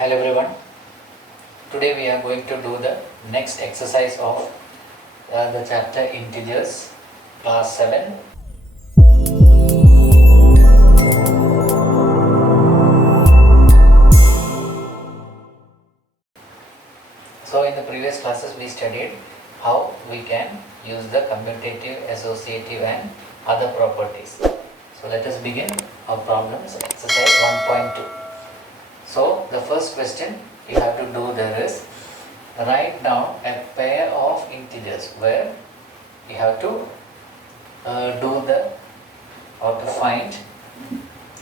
Hello everyone. Today we are going to do the next exercise of the chapter Integers, class 7. So in the previous classes we studied how we can use the commutative, associative and other properties. So let us begin our problems, exercise 1.2. So the first question you have to do there is write down a pair of integers where you have to find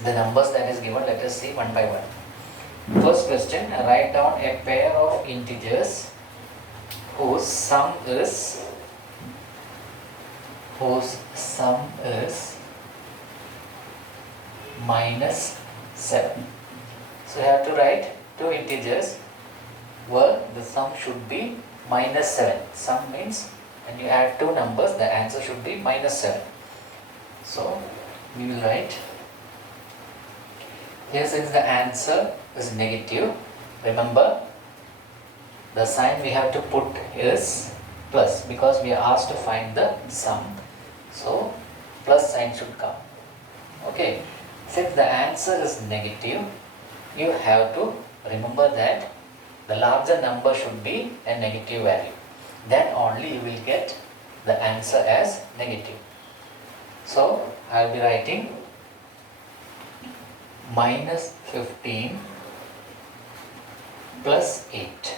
the numbers that is given. Let us see one by one. First question, write down a pair of integers whose sum is minus 7. So you have to write two integers where the sum should be minus 7. Sum means when you add two numbers, the answer should be minus 7. So we will write here, since the answer is negative, remember the sign we have to put is plus because we are asked to find the sum. So plus sign should come. Okay, since the answer is negative, you have to remember that the larger number should be a negative value. Then only you will get the answer as negative. So I will be writing minus 15 plus 8.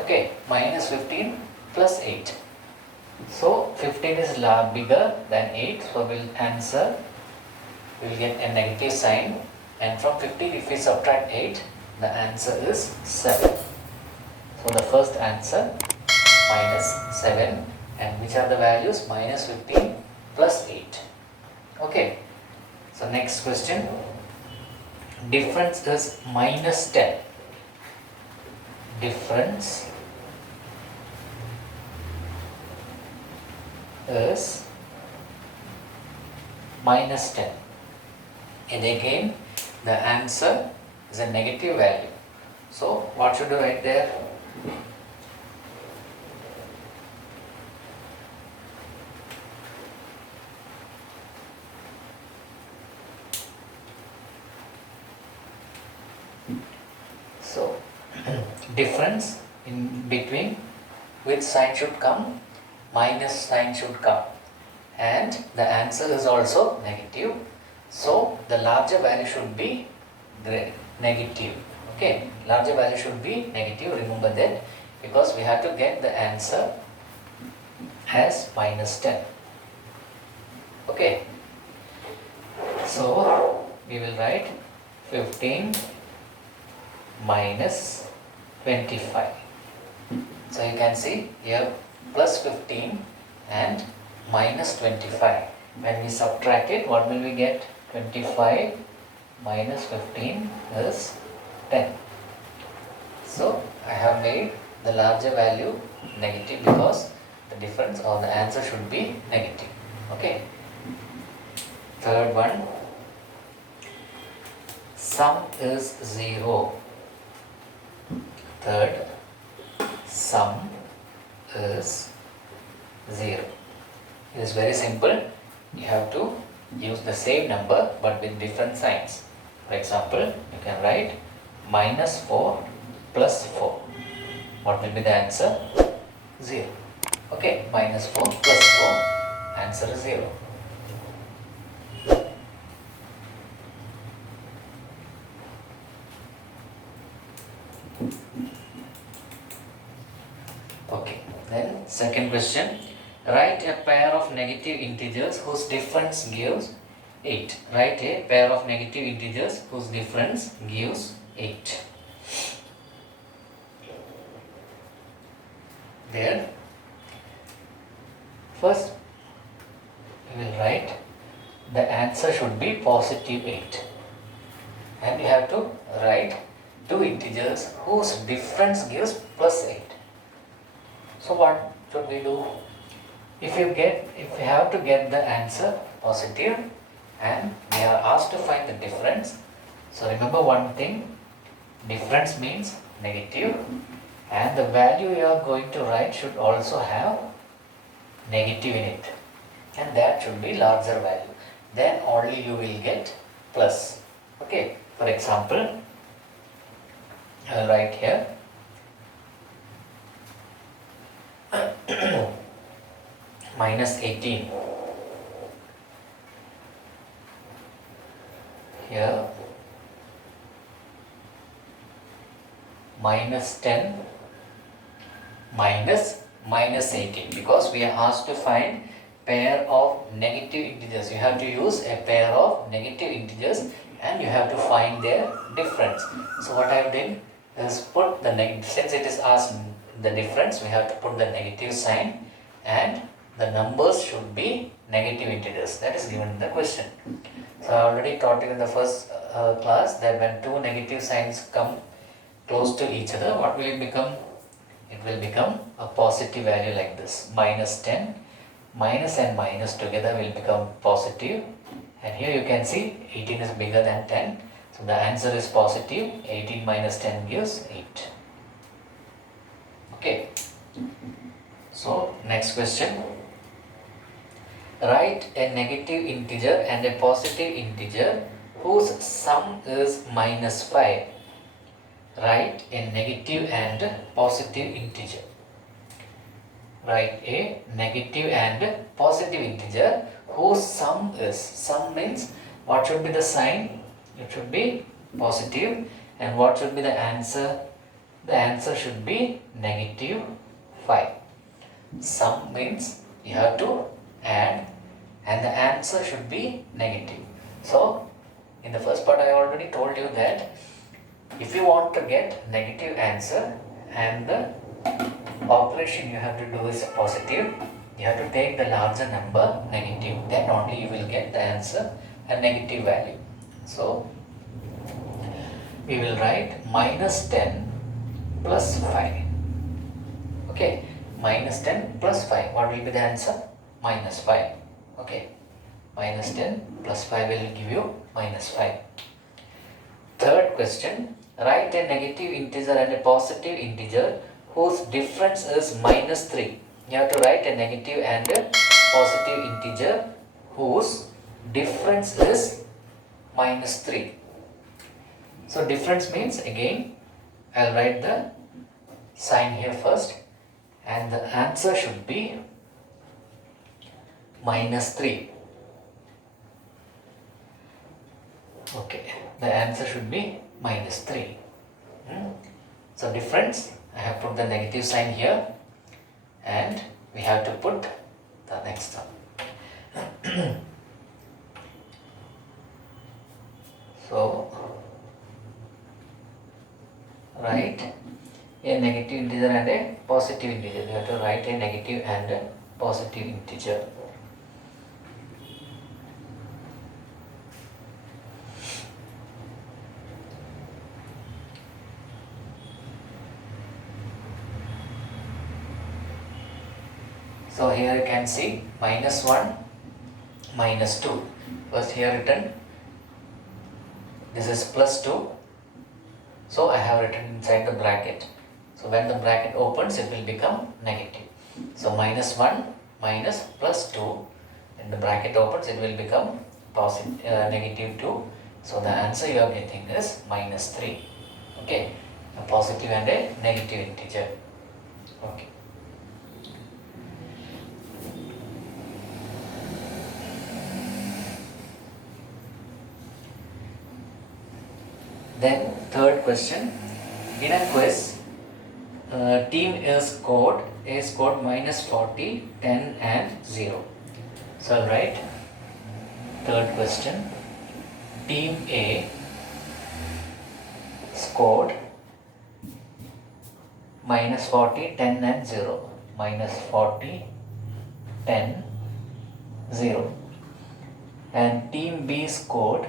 Okay, minus 15 plus 8. So 15 is bigger than 8, so we'll get a negative sign, and from 15 if we subtract 8, the answer is 7. So the first answer minus 7, and which are the values? Minus 15 plus 8. Okay, so next question, difference is minus 10. Difference is minus 10, and again the answer is a negative value. So what should you write there? So difference in between, which sign should come? Minus sign should come, and the answer is also negative. So the larger value should be negative. Okay, larger value should be negative. Remember that because we have to get the answer as minus 10. Okay, so we will write 15 minus 25. So you can see here plus 15 and minus 25. When we subtract it, what will we get? 25 minus 15 is 10. So I have made the larger value negative because the difference or the answer should be negative. Okay. Third one, sum is 0. Third, sum is 0. It is very simple. You have to use the same number but with different signs. For example, you can write minus 4 plus 4. What will be the answer? 0. Okay, minus 4 plus 4, answer is 0. Okay, then second question, write a pair of negative integers whose difference gives 8. Write a pair of negative integers whose difference gives 8. There, first we will write the answer should be positive 8, and we have to write two integers whose difference gives plus 8. So what should we do? If we have to get the answer positive and we are asked to find the difference, So remember one thing, difference means negative, and the value you are going to write should also have negative in it, and that should be larger value. Then only you will get plus. Okay, for example, I will write here minus 18. Here minus 10 minus 18, because we are asked to find pair of negative integers. You have to use a pair of negative integers and you have to find their difference. So what I have done is put the negative, since it is asked the difference, we have to put the negative sign, and the numbers should be negative integers. That is given in the question. So I already taught you in the first class that when two negative signs come close to each other, what will it become? It will become a positive value like this. Minus 10, minus and minus together will become positive. And here you can see 18 is bigger than 10. So the answer is positive. 18 minus 10 gives 8. Okay. So next question. Write a negative integer and a positive integer whose sum is minus 5. Write a negative and positive integer. Write a negative and positive integer whose sum means what should be the sign? It should be positive. And what should be the answer? The answer should be negative 5. Sum means you have to add and the answer should be negative. So in the first part I already told you that if you want to get negative answer and the operation you have to do is positive, you have to take the larger number negative, then only you will get the answer a negative value. So we will write minus 10 plus 5. Okay, minus 10 plus 5. What will be the answer? Minus 5. Okay, minus 10 plus 5 will give you minus 5. Third question, write a negative integer and a positive integer whose difference is minus 3. You have to write a negative and a positive integer whose difference is minus 3. So difference means, again I'll write the sign here first, and the answer should be minus 3. Okay, the answer should be minus 3. So difference, I have put the negative sign here, and we have to put the next one. So write a negative integer and a positive integer. You have to write a negative and a positive integer. So here you can see minus 1, minus 2. First here written, this is plus 2. So I have written inside the bracket. So when the bracket opens, it will become negative. So minus 1 minus plus 2. When the bracket opens, it will become positive, negative 2. So the answer you are getting is minus 3. Okay, a positive and a negative integer. Okay. Then third question, in a quiz, team A scored minus 40, 10 and 0. So I'll write third question, team A scored minus 40, 10 and 0. Minus 40, 10, 0. And team B scored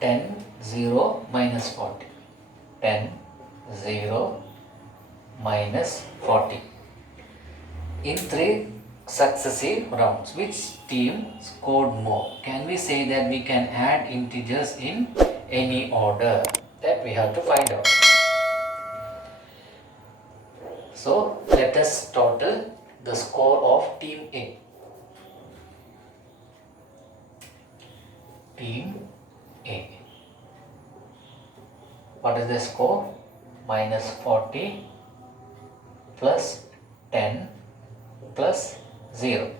10, 0 minus 40. 10, 0 minus 40. In 3 successive rounds, which team scored more? Can we say that we can add integers in any order? That we have to find out. So let us total the score of team A. Team A. What is the score? Minus 40 plus 10 plus 0.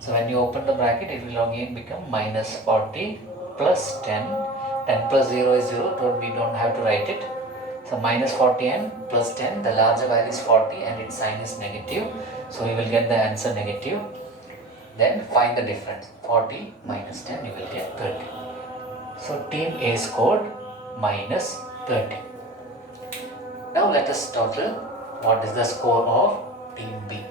So when you open the bracket, it will again become minus 40 plus 10. 10 plus 0 is 0, so we don't have to write it. So minus 40 and plus 10, the larger value is 40 and its sign is negative. So you will get the answer negative. Then find the difference. 40 minus 10, you will get 30. So team A scored minus 30. Now let us total what is the score of team B.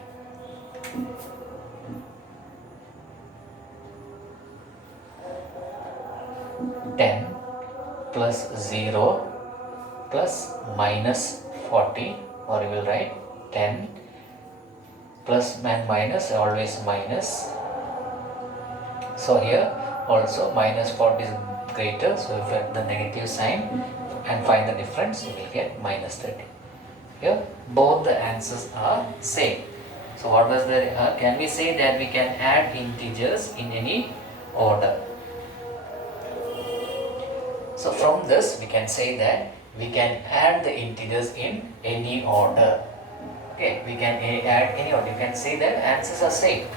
Ten plus 0 plus minus 40, or you will write 10 plus and minus, always minus. So here also minus 40 is greater, so if you have the negative sign and find the difference, you will get minus 30. Here both the answers are same. So what was the, can we say that we can add integers in any order? So from this we can say that we can add the integers in any order. Okay, we can add any order. You can see that answers are same.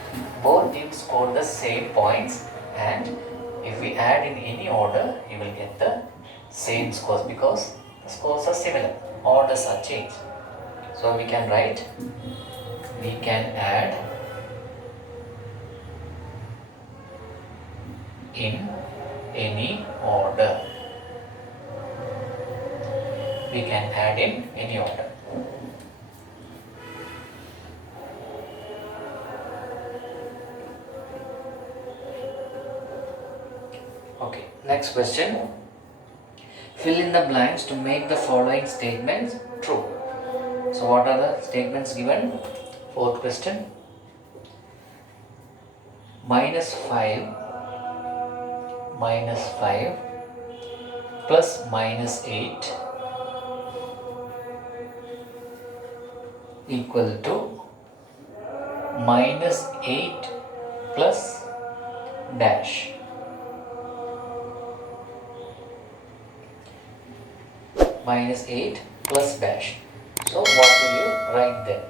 Both teams scored the same points, and if we add in any order, you will get the same scores because the scores are similar. Orders are changed. So we can write, we can add in any order. We can add in any order. Okay, next question. Fill in the blanks to make the following statements true. So what are the statements given? Fourth question. Minus 5 plus minus 8 equal to minus 8 plus dash. Minus 8 plus dash. So what will you write then?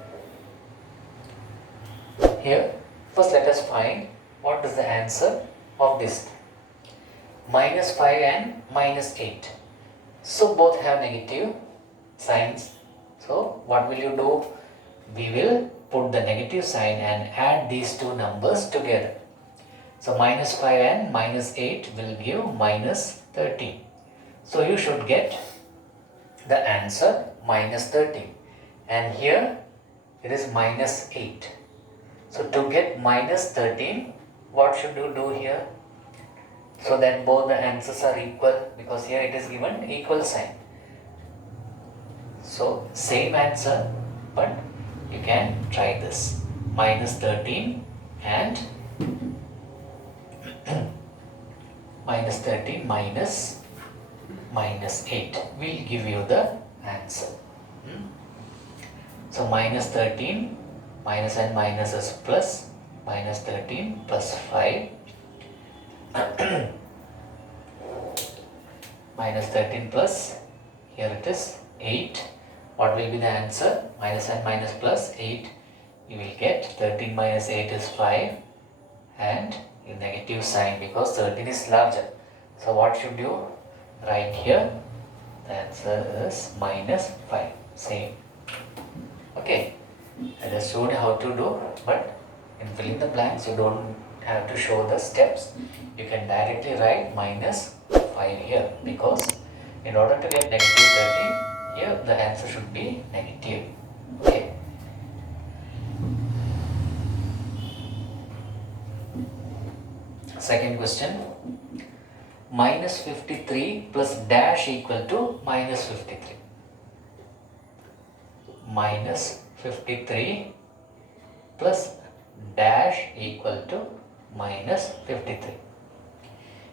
Here, first let us find what is the answer of this. Minus 5 and minus 8. So both have negative signs. So what will you do? We will put the negative sign and add these two numbers together. So minus 5 and minus 8 will give minus 13. So you should get the answer minus 13. And here it is minus 8. So to get minus 13, what should you do here? So that both the answers are equal, because here it is given equal sign. So same answer, but you can try this. Minus 13 and minus 13 minus 8 will give you the answer. So minus 13, minus and minus is plus, minus 13 plus 5 minus 13 plus, here it is 8. What will be the answer? Minus and minus plus 8. You will get 13 minus 8 is 5 and a negative sign because 13 is larger. So what should you write here? The answer is minus 5. Same. Okay. I just showed how to do, but in filling the blanks you don't have to show the steps. You can directly write minus 5 here, because in order to get negative 13, here the answer should be negative. Okay. Second question. Minus 53 plus dash equal to minus 53. Minus 53 plus dash equal to minus 53.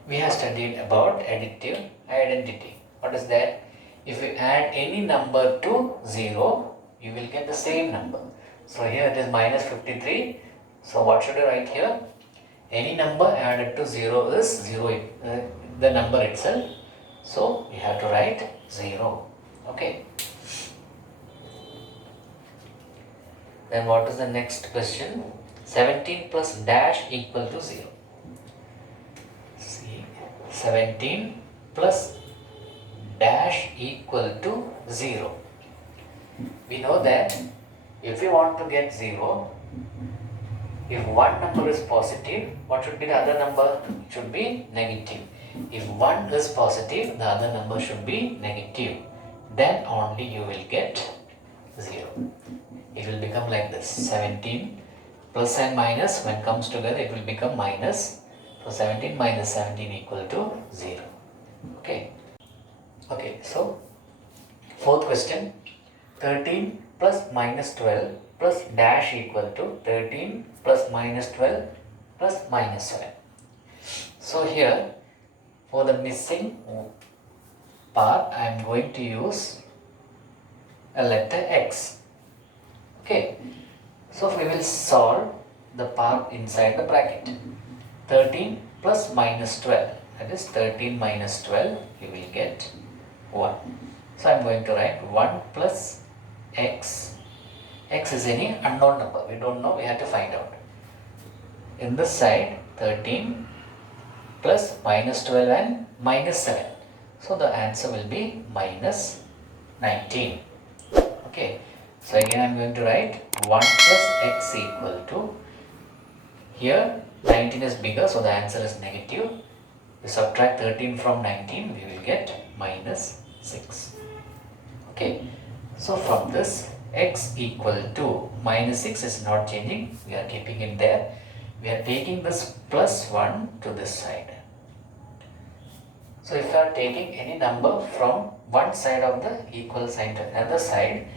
We have studied about additive identity. What is that? If you add any number to 0, you will get the same number. So here it is minus 53. So what should I write here? Any number added to 0 is 0, the number itself. So we have to write 0. Okay. Then what is the next question? 17 plus dash equal to 0. See, 17 plus dash equal to 0. We know that if we want to get 0, if one number is positive, what should be the other number? It should be negative. If one is positive, the other number should be negative. Then only you will get 0. It will become like this. 17 plus and minus, when comes together, it will become minus. So 17 minus 17 equal to 0. Okay. Okay, so fourth question. 13 plus minus 12 plus dash equal to 13 plus minus 12 plus minus 7. So here, for the missing part, I am going to use a letter X. Okay, so we will solve the part inside the bracket. 13 plus minus 12, that is 13 minus 12, you will get 1. So I am going to write 1 plus X. X is any unknown number, we don't know, we have to find out. In this side, 13 plus minus 12 and minus 7. So the answer will be minus 19. Okay, so again I am going to write 1 plus X equal to, here 19 is bigger, so the answer is negative. We subtract 13 from 19, we will get minus 6. Okay, so from this, X equal to minus 6 is not changing, we are keeping it there. We are taking this plus 1 to this side. So if you are taking any number from one side of the equal sign to another side,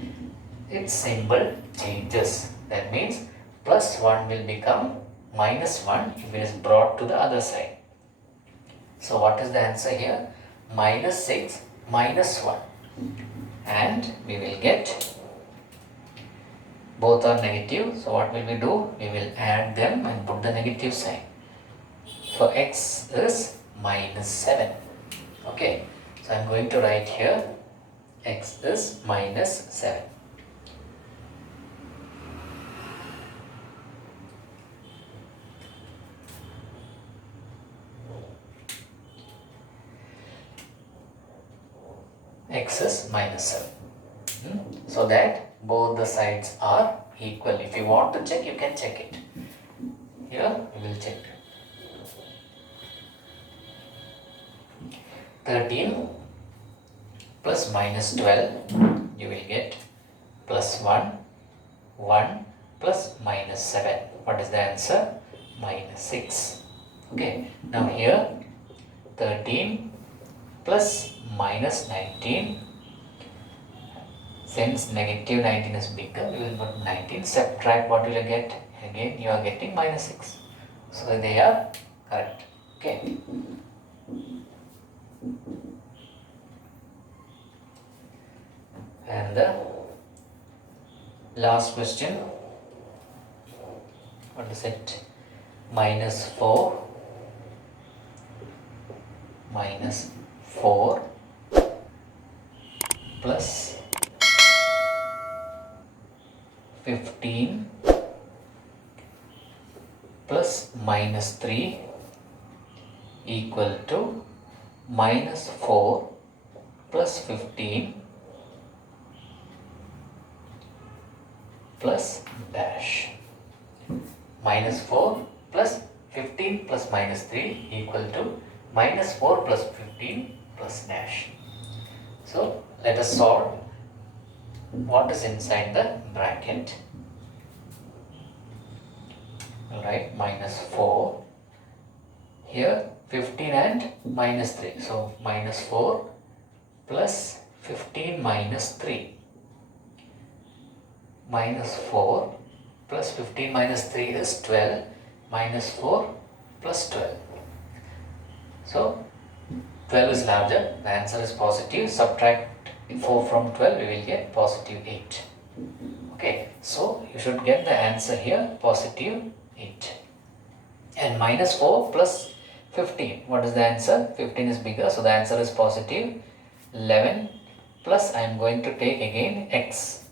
its symbol changes. That means plus 1 will become minus 1 if it is brought to the other side. So what is the answer here? Minus 6 minus 1. And we will get, both are negative, so what will we do? We will add them and put the negative sign. So X is minus 7. Okay, so I am going to write here X is minus 7. X is minus 7. So that both the sides are equal. If you want to check, you can check it. Here we will check. 13 plus minus 12, you will get plus 1. 1 plus minus 7. What is the answer? Minus 6. Okay, now here 13 plus minus 19. Since negative 19 is bigger, we will put 19. Subtract, what will you get? Again, you are getting minus 6. So they are correct. Okay. And the last question. What is it? Minus 4. Minus 4 plus 15 plus minus 3 equal to minus 4 plus 15 plus dash. Minus 4 plus 15 plus minus 3 equal to minus 4 plus 15 plus dash. So let us solve what is inside the bracket. Alright, minus 4. Here 15 and minus 3. So minus 4 plus 15 minus 3. minus 4 plus 15 minus 3 is 12 minus 4 plus 12. So 12 is larger, the answer is positive. Subtract 4 from 12, we will get positive 8. Okay, so you should get the answer here positive 8. And minus 4 plus 15, what is the answer? 15 is bigger, so the answer is positive 11 plus I am going to take again x.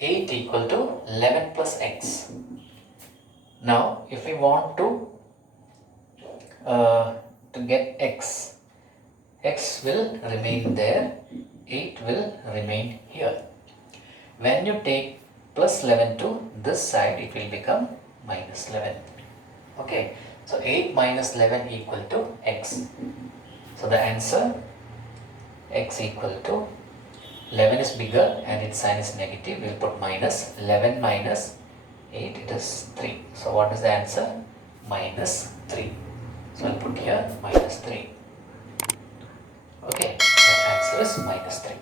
8 equal to 11 plus x. Now if we want to get x, x will remain there, 8 will remain here. When you take plus 11 to this side, it will become minus 11. Okay, so 8 minus 11 equal to x. So the answer x equal to 11 is bigger and its sign is negative. We will put minus 11 minus 8, it is 3. So what is the answer? Minus 3. So I will put here minus 3. Okay, the answer is minus 3.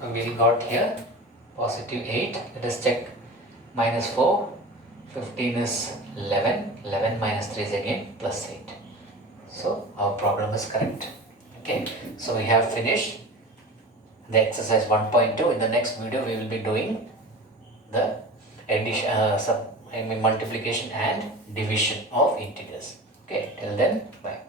So we got here positive 8. Let us check. Minus 4, 15 is 11. 11 minus 3 is again plus 8. So our problem is correct. Okay, so we have finished the exercise 1.2. In the next video we will be doing the addition, multiplication and division of integers. Okay, till then, bye.